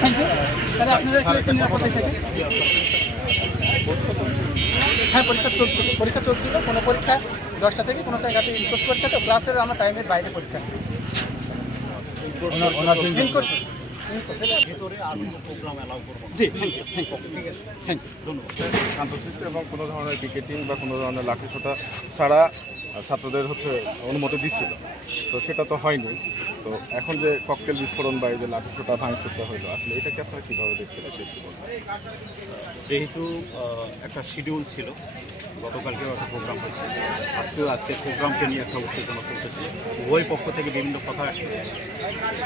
Thank you. তাহলে আপনারা একটু নিরাপদে থেকে। হ্যাঁ, পরীক্ষা চলছিল। কোনো পরীক্ষা 10টা থেকে, কোনোটা 11টা ইনকোর্স পরীক্ষা, তো ক্লাসের আমরা টাইমের বাইরে পরীক্ষা জি। Thank you, thank you, thank you, ধন্যবাদ। শান্তশিষ্ট এবং কোনো ধরনের পিকেটিং বা কোনো ধরনের লাঠিসোঁটা ছাড়া ছাত্রদের অনুমতি দিচ্ছিল, তো সেটা তো হয়নি। তো এখন যে ককটেল বিস্ফোরণ বা এই যে লাঠিসোঁটা ভাঙচুরটা হইলো, আসলে এটাকে আপনারা কীভাবে দেখছিলেন? যেহেতু একটা শিডিউল ছিল, গতকালকেও একটা প্রোগ্রাম হয়েছে, আজকের প্রোগ্রামকে নিয়ে একটা উত্তেজনা চলতেছে, উভয় পক্ষ থেকে বিভিন্ন কথা আসতেছে।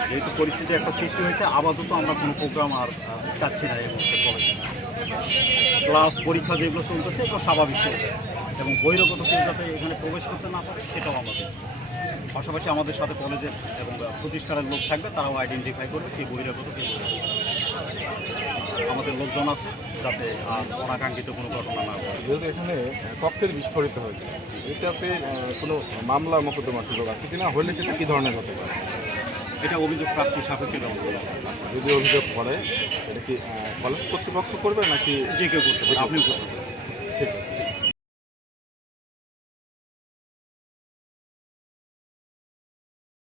যেহেতু পরিস্থিতি একটা সৃষ্টি হয়েছে, আপাতত আমরা কোনো প্রোগ্রাম আর চাচ্ছি না এই মুহূর্তে কলেজে। ক্লাস পরীক্ষা যেগুলো চলতেছে এগুলো স্বাভাবিক চলছে, এবং বহিরাগত কেউ যাতে এখানে প্রবেশ করতে না পারে সেটাও আমাদের। পাশাপাশি আমাদের সাথে কলেজের এবং প্রতিষ্ঠানের লোক থাকবে, তারাও আইডেন্টিফাই করবে কে বহিরাগত কে বহিরাগত। আমাদের লোকজন আছে যাতে আর অনাকাঙ্ক্ষিত কোনো ঘটনা না ঘটে। যেহেতু এখানে ককটেল বিস্ফোরিত হয়েছে, এটাতে কোনো মামলা মোকদ্দমার সুযোগ আছে কিনা, হলে সেটা কী ধরনের হতে পারে? এটা অভিযোগ প্রাপ্তি সাপেক্ষে ব্যবস্থা নেওয়া হবে। যদি অভিযোগ করে, এটা কি কলেজ কর্তৃপক্ষ করবে নাকি যে কেউ করতে পারে, আপনিও করতে পারেন। ঠিক আছে।